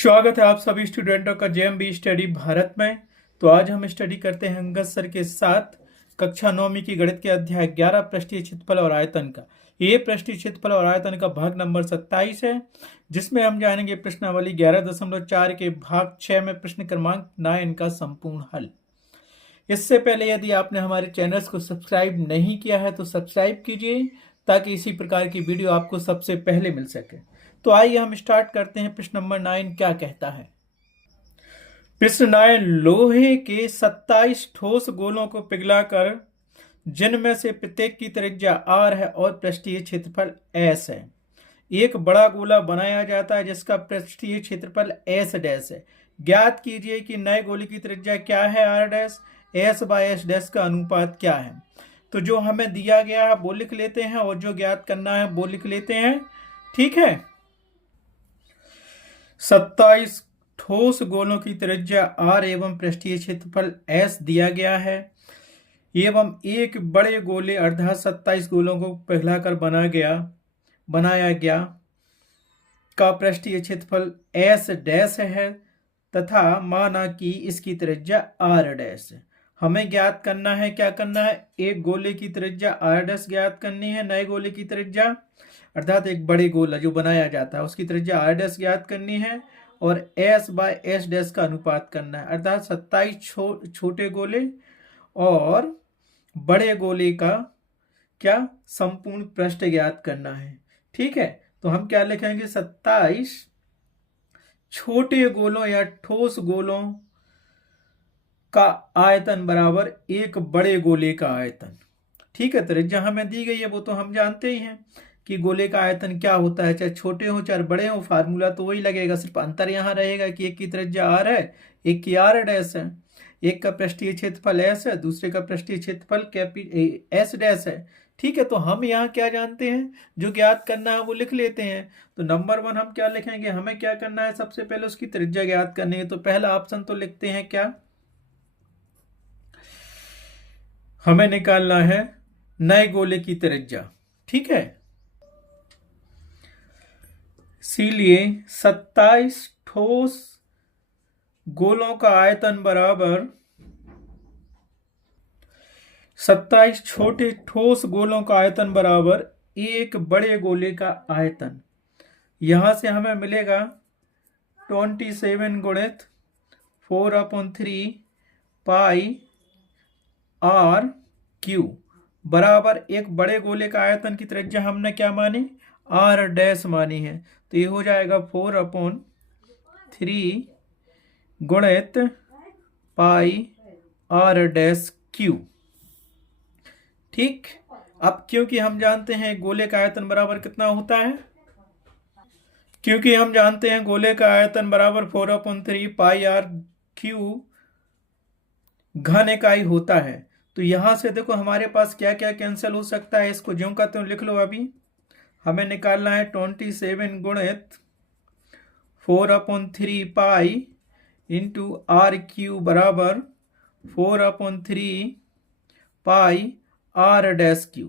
स्वागत है आप सभी स्टूडेंटों का जेएमबी स्टडी भारत में। तो आज हम स्टडी करते हैं अंगद सर के साथ कक्षा 9वीं की गणित के अध्याय 11 पृष्ठीय क्षेत्रफल और आयतन का। ये पृष्ठीय क्षेत्रफल और आयतन का भाग नंबर 27 है, जिसमें हम जानेंगे प्रश्नावली 11.4 के भाग 6 में प्रश्न क्रमांक 9 का संपूर्ण हल। इससे पहले यदि आपने हमारे चैनल्स को सब्सक्राइब नहीं किया है तो सब्सक्राइब कीजिए ताकि इसी प्रकार की वीडियो आपको सबसे पहले मिल सके। तो आइए हम स्टार्ट करते हैं। प्रश्न नंबर 9 क्या कहता है। प्रश्न 9, लोहे के 27 ठोस गोलों को पिघलाकर जिनमें से प्रत्येक की त्रिज्या r है और पृष्ठीय क्षेत्रफल s है, एक बड़ा गोला बनाया जाता है जिसका पृष्ठीय क्षेत्रफल s डैश है। ज्ञात कीजिए कि नए गोले की त्रिज्या क्या है r dash, s by s dash का अनुपात क्या है। तो जो हमें दिया गया है वो लिख लेते हैं और जो ज्ञात करना है वो लिख लेते हैं। ठीक है, 27 ठोस गोलों की त्रिज्या r एवं पृष्ठीय क्षेत्रफल s दिया गया है एवं एक बड़े गोले अर्थात 27 गोलों को पिघलाकर बनाया गया का पृष्ठीय क्षेत्रफल s डैश है तथा माना कि इसकी त्रिज्या r डैश है। हमें ज्ञात करना है, क्या करना है, एक गोले की त्रिज्या r डैश ज्ञात करनी है। नए गोले की त्रिज्या अर्थात एक बड़े गोला जो बनाया जाता है उसकी त्रिज्या r डैश ज्ञात करनी है और s बाय s डैश का अनुपात करना है। अर्थात 27 छोटे गोले और बड़े गोले का क्या संपूर्ण पृष्ठ ज्ञात करना है। ठीक है, तो हम क्या लिखेंगे, 27 छोटे गोलों या ठोस गोलों का आयतन बराबर एक बड़े गोले का आयतन। ठीक है, त्रिज्या हमें दी गई है वो तो हम जानते ही हैं कि गोले का आयतन क्या होता है, चाहे छोटे हो चाहे बड़े हो, फार्मूला तो वही लगेगा। सिर्फ अंतर यहाँ रहेगा कि एक की त्रिज्या r है, एक की r डैश है। एक का पृष्ठीय क्षेत्रफल s है, दूसरे का पृष्ठीय क्षेत्रफल s डैश है। ठीक है, तो हम यहाँ क्या जानते हैं, जो ज्ञात करना है वो लिख लेते हैं। तो नंबर 1 हम क्या लिखेंगे, हमें क्या करना है, सबसे पहले उसकी त्रिज्या ज्ञात करनी है। तो पहला ऑप्शन तो लिखते हैं, क्या हमें निकालना है नए गोले की त्रिज्या। ठीक है, इसीलिए 27 ठोस गोलों का आयतन बराबर 27 छोटे ठोस गोलों का आयतन बराबर एक बड़े गोले का आयतन। यहां से हमें मिलेगा 27 गुणित 4/3 पाई r क्यू बराबर एक बड़े गोले का आयतन की त्रिज्या हमने क्या मानी, r डैश मानी है। तो ये हो जाएगा 4/3 गुणित पाई r डैश क्यू। ठीक, अब क्योंकि हम जानते हैं गोले का आयतन बराबर कितना होता है, क्योंकि हम जानते हैं गोले का आयतन बराबर 4/3 पाई r क्यू घन इकाई होता है। तो यहां से देखो हमारे पास क्या क्या कैंसिल हो सकता है, इसको ज्यों का त्यों लिख लो। अभी हमें निकालना है 27 गुणित 4/3 पाई इंटू r क्यू बराबर 4/3 पाई r डैश क्यू।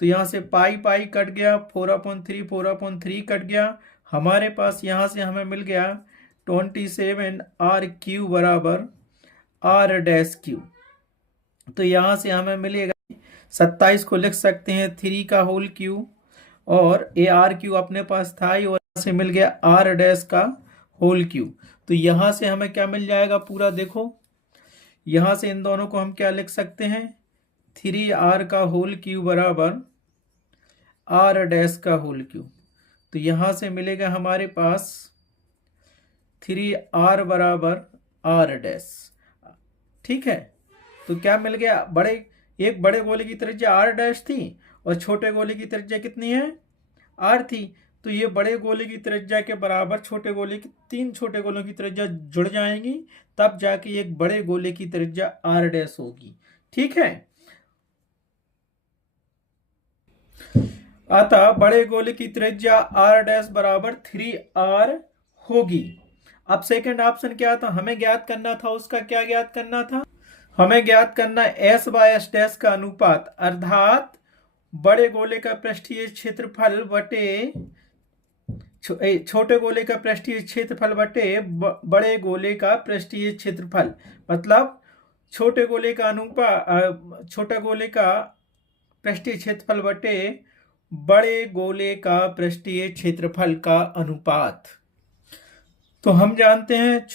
तो यहाँ से पाई पाई कट गया, 4/3 कट गया। हमारे पास यहाँ से हमें मिल गया 27 r क्यू बराबर r डैश क्यू। तो यहाँ से हमें मिलेगा 27 को लिख सकते हैं 3 का होल क्यू और ए आर क्यू अपने पास था ही, और यहाँ से मिल गया r डैश का होल क्यू। तो यहाँ से हमें क्या मिल जाएगा पूरा, देखो यहाँ से इन दोनों को हम क्या लिख सकते हैं, 3r का होल क्यू बराबर r डैश का होल क्यू। तो यहाँ से मिलेगा हमारे पास 3r बराबर r डैश। ठीक है, तो क्या मिल गया, एक बड़े गोले की त्रिज्या r डैश थी और छोटे गोले की त्रिज्या कितनी है, r थी। तो ये बड़े गोले की त्रिज्या के बराबर तीन छोटे गोलों की त्रिज्या जुड़ जाएंगी, तब जाके एक बड़े गोले की त्रिज्या r डैश होगी। ठीक है, अतः बड़े गोले की त्रिज्या r डैश बराबर 3r होगी। अब सेकंड ऑप्शन क्या था, हमें ज्ञात करना था, उसका क्या ज्ञात करना था, हमें ज्ञात करना s बाय s डैश का अनुपात, अर्थात बड़े गोले का पृष्ठीय क्षेत्रफल बटे छोटे गोले का पृष्ठीय क्षेत्रफल बटे बड़े गोले का पृष्ठीय क्षेत्रफल, मतलब छोटे गोले का छोटा गोले का पृष्ठीय क्षेत्रफल बटे बड़े गोले का पृष्ठीय क्षेत्रफल का अनुपात। तो हम जानते हैं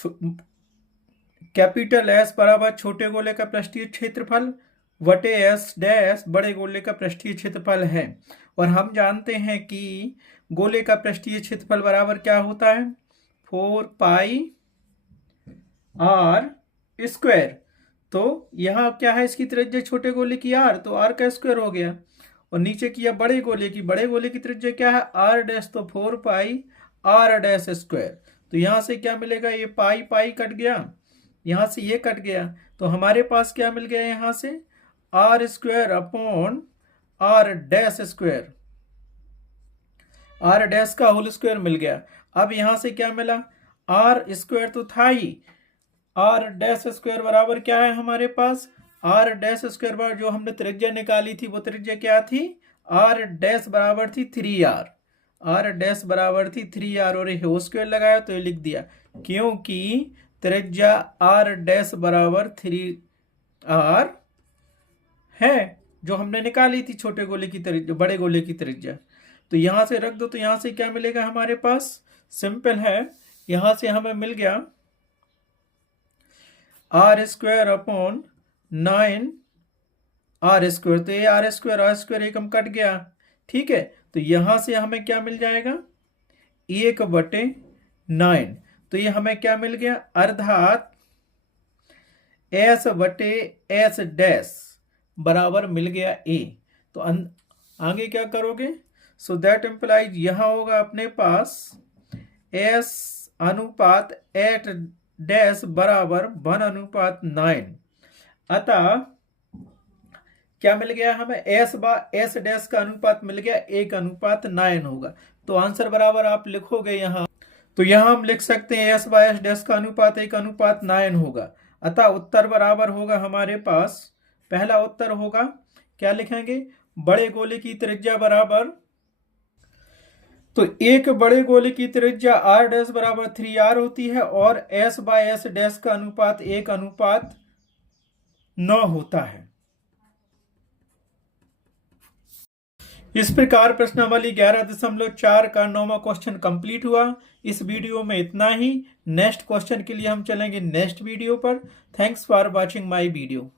कैपिटल एस बराबर छोटे गोले का पृष्ठीय क्षेत्रफल वटे एस डैश बड़े गोले का पृष्ठीय क्षेत्रफल है। और हम जानते हैं कि गोले का पृष्ठीय क्षेत्रफल बराबर क्या होता है, 4 पाई आर स्क्वायर। तो यहाँ क्या है, इसकी त्रिज्या छोटे गोले की आर, तो आर का स्क्वायर हो गया। और नीचे किया बड़े गोले की त्रिज्या क्या है, आर डैश, तो 4 पाई आर डैश स्क्वायर। तो यहाँ से क्या मिलेगा, ये पाई पाई कट गया, यहाँ से ये कट गया, तो हमारे पास क्या मिल गया यहाँ से, r square upon r dash square, r dash का होल स्क्वायर मिल गया। अब यहाँ से क्या मिला, आर स्क्वायर तो था ही, आर डैश स्क्वायर बराबर क्या है हमारे पास, आर डैश स्क्वायर बराबर जो हमने त्रिज्या निकाली थी वो त्रिज्या क्या थी, आर डैश बराबर थी 3r, आर डैश बराबर थी 3r, और होल स्क्वायर लगाया तो ये लिख दिया, क्योंकि त्रिज्या आर डैश बराबर 3r है जो हमने निकाली थी छोटे गोले की त्रिज्या, बड़े गोले की त्रिज्या। तो यहां से रख दो, तो यहां से क्या मिलेगा हमारे पास, सिंपल है, यहां से हमें मिल गया r square upon 9 r square, तो ये आर स्क्वायर एकम कट गया, ठीक है। तो यहां से हमें क्या मिल जाएगा, 1/9, तो ये हमें क्या मिल गया, अर्थात एस बटे एस डैश बराबर मिल गया ए। तो आगे क्या करोगे, सो दैट इम्प्लाइज यहां होगा अपने पास एस अनुपात 8 डैश बराबर 1/9। अतः क्या मिल गया हमें, एस डैश का अनुपात मिल गया 1/9 होगा। तो आंसर बराबर आप लिखोगे यहां, तो यहां हम लिख सकते हैं एस डैश का अनुपात 1/9 होगा। अतः उत्तर बराबर होगा हमारे पास, पहला उत्तर होगा, क्या लिखेंगे, बड़े गोले की त्रिज्या बराबर, तो एक बड़े गोले की त्रिज्या आर डैश बराबर 3r होती है और एस डैश का अनुपात 1/9 होता है। इस प्रकार प्रश्नावली 11.4 का 9वां क्वेश्चन कंप्लीट हुआ। इस वीडियो में इतना ही। नेक्स्ट क्वेश्चन के लिए हम चलेंगे नेक्स्ट वीडियो पर। Thanks for watching my video.